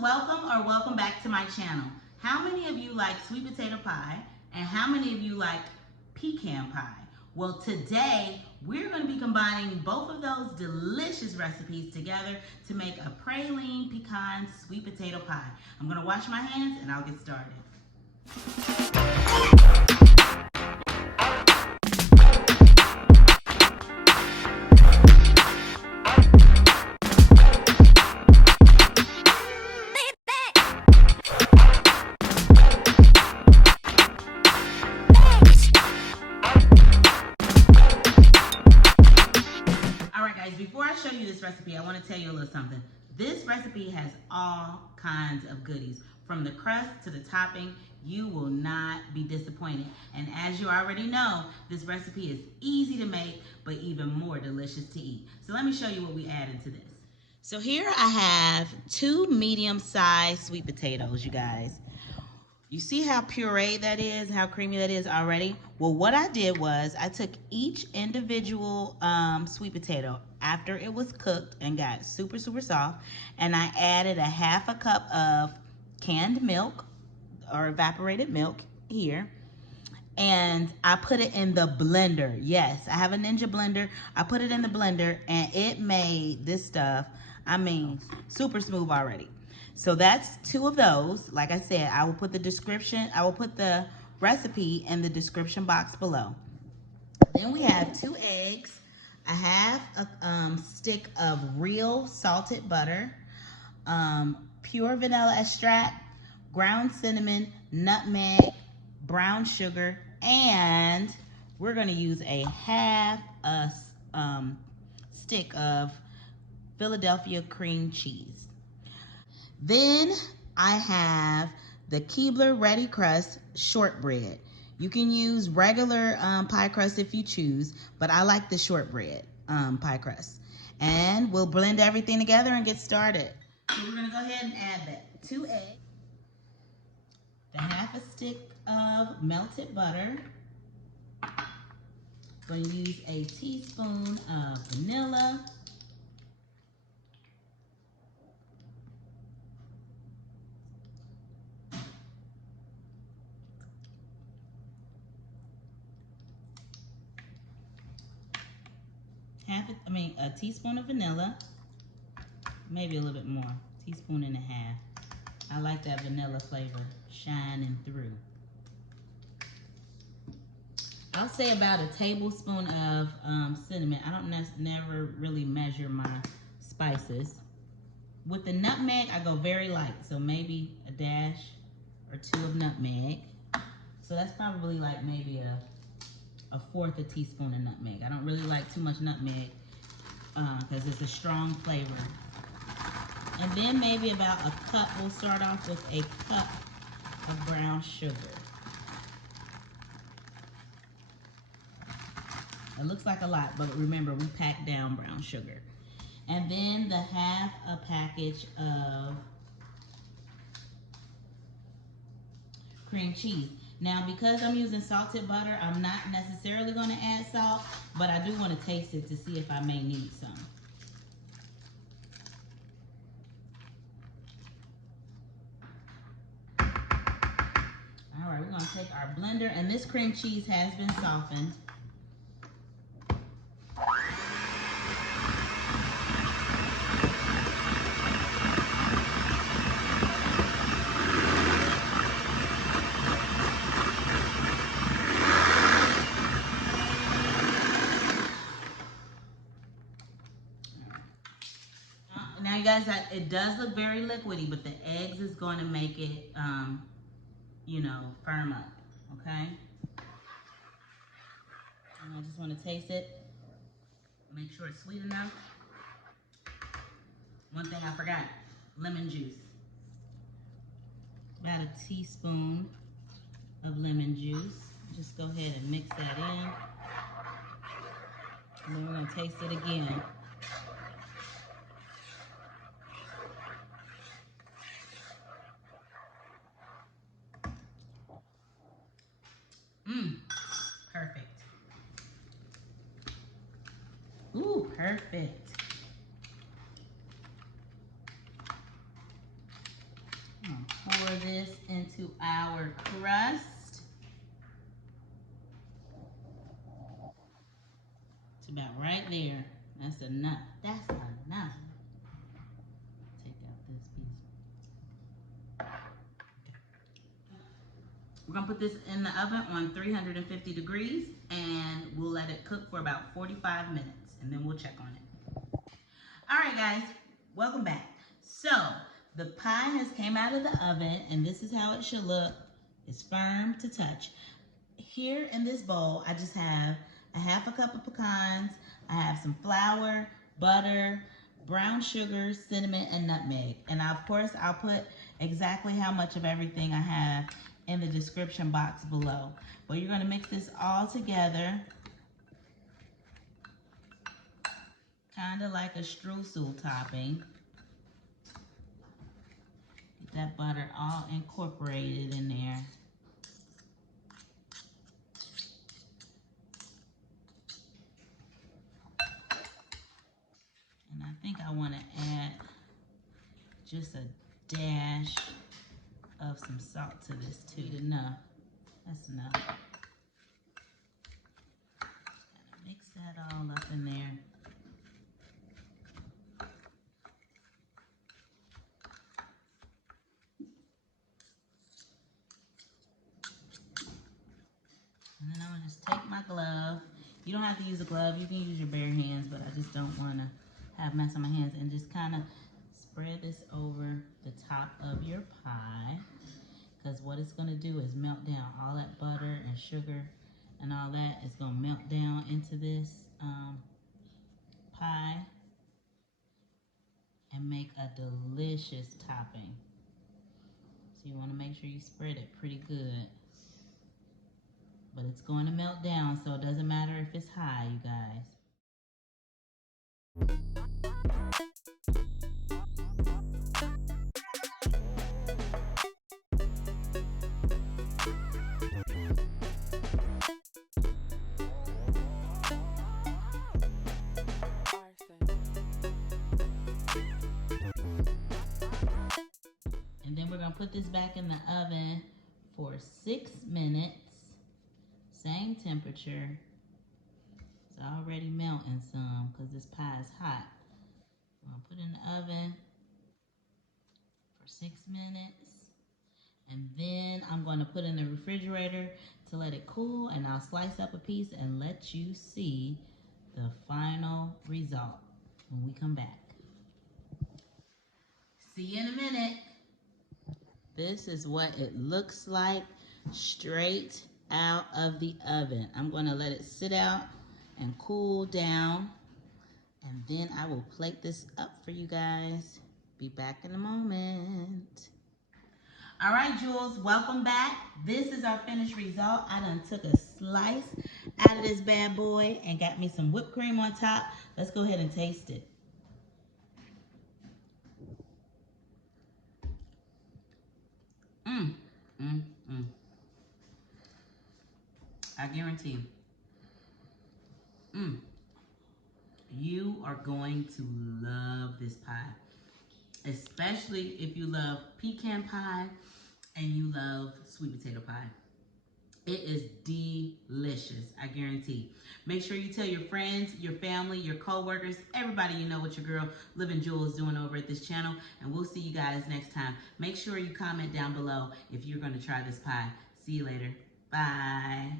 welcome or welcome back to my channel. How many of you like sweet potato pie and how many of you like pecan pie? Well, today we're going to be combining both of those delicious recipes together to make a praline pecan sweet potato pie. I'm going to wash my hands and I'll get started. Before I show you this recipe, I want to tell you a little something. This recipe has all kinds of goodies. From the crust to the topping, you will not be disappointed. And as you already know, this recipe is easy to make, but even more delicious to eat. So let me show you what we added to this. So here I have 2 medium-sized sweet potatoes, you guys. You see how pureed that is, how creamy that is already? Well, what I did was I took each individual sweet potato after it was cooked and got super, super soft, and I added a 1/2 cup of canned milk or evaporated milk here, and I put it in the blender. Yes, I have a Ninja blender. I put it in the blender, and it made this stuff, I mean, super smooth already. So that's 2 of those. Like I said, I will put the recipe in the description box below. Then we have 2 eggs, a 1/2 stick of real salted butter, pure vanilla extract, ground cinnamon, nutmeg, brown sugar, and we're going to use a 1/2 stick of Philadelphia cream cheese. Then I have the Keebler Ready Crust shortbread. You can use regular pie crust if you choose, but I like the shortbread pie crust. And we'll blend everything together and get started. So we're gonna go ahead and add that 2 eggs, the 1/2 stick of melted butter. Going to use a teaspoon of vanilla. A teaspoon of vanilla, maybe a little bit more, teaspoon and a 1/2. I like that vanilla flavor shining through. I'll say about a tablespoon of cinnamon. I don't never really measure my spices. With the nutmeg, I go very light, so maybe a dash or 2 of nutmeg. So that's probably like maybe a 1/4 teaspoon of nutmeg. I don't really like too much nutmeg because it's a strong flavor. And then maybe about a cup, we'll start off with a cup of brown sugar. It looks like a lot, but remember, we packed down brown sugar. And then the 1/2 package of cream cheese. Now, because I'm using salted butter, I'm not necessarily going to add salt, but I do want to taste it to see if I may need some. All right, we're going to take our blender, and this cream cheese has been softened. Now, you guys, it does look very liquidy, but the eggs is going to make it, you know, firm up, okay? And I just want to taste it, make sure it's sweet enough. One thing I forgot, lemon juice. About a teaspoon of lemon juice. Just go ahead and mix that in. And then we're going to taste it again. Perfect. Ooh, perfect. this into our crust. It's about right there. That's enough. That's enough. Take out this piece. We're gonna put this in the oven on 350 degrees and we'll let it cook for about 45 minutes and then we'll check on it. All right, guys, welcome back. So the pie has came out of the oven and this is how it should look. It's firm to touch. Here in this bowl, I just have a half a cup of pecans. I have some flour, butter, brown sugar, cinnamon, and nutmeg. And of course, I'll put exactly how much of everything I have in the description box below. But you're gonna mix this all together, kind of like a streusel topping. Get that butter all incorporated in there. And I think I want to add just a dash of some salt to this too. Enough. That's enough. Gotta mix that all up in there. And then I'm gonna just take my glove. You don't have to use a glove. You can use your bare hands, but I just don't want to have mess on my hands. And just kind of spread this over the top of your pie. Because what it's going to do is melt down all that butter and sugar and all that. It's going to melt down into this pie and make a delicious topping. So you want to make sure you spread it pretty good. But it's going to melt down, so it doesn't matter if it's high, you guys. And then we're going to put this back in the oven for 6 minutes. Same temperature. It's already melting some because this pie is hot. I'm going to put it in the oven for 6 minutes. And then I'm going to put it in the refrigerator to let it cool, and I'll slice up a piece and let you see the final result when we come back. See you in a minute. This is what it looks like straight out of the oven. I'm going to let it sit out and cool down, and then I will plate this up for you guys. Be back in a moment. All right, Jules, welcome back. This is our finished result. I done took a slice out of this bad boy and got me some whipped cream on top. Let's go ahead and taste it. I guarantee you are going to love this pie, especially if you love pecan pie and you love sweet potato pie. It is delicious, I guarantee. Make sure you tell your friends, your family, your co-workers, everybody you know what your girl Living Jewel is doing over at this channel, and we'll see you guys next time. Make sure you comment down below if you're going to try this pie. See you later. Bye.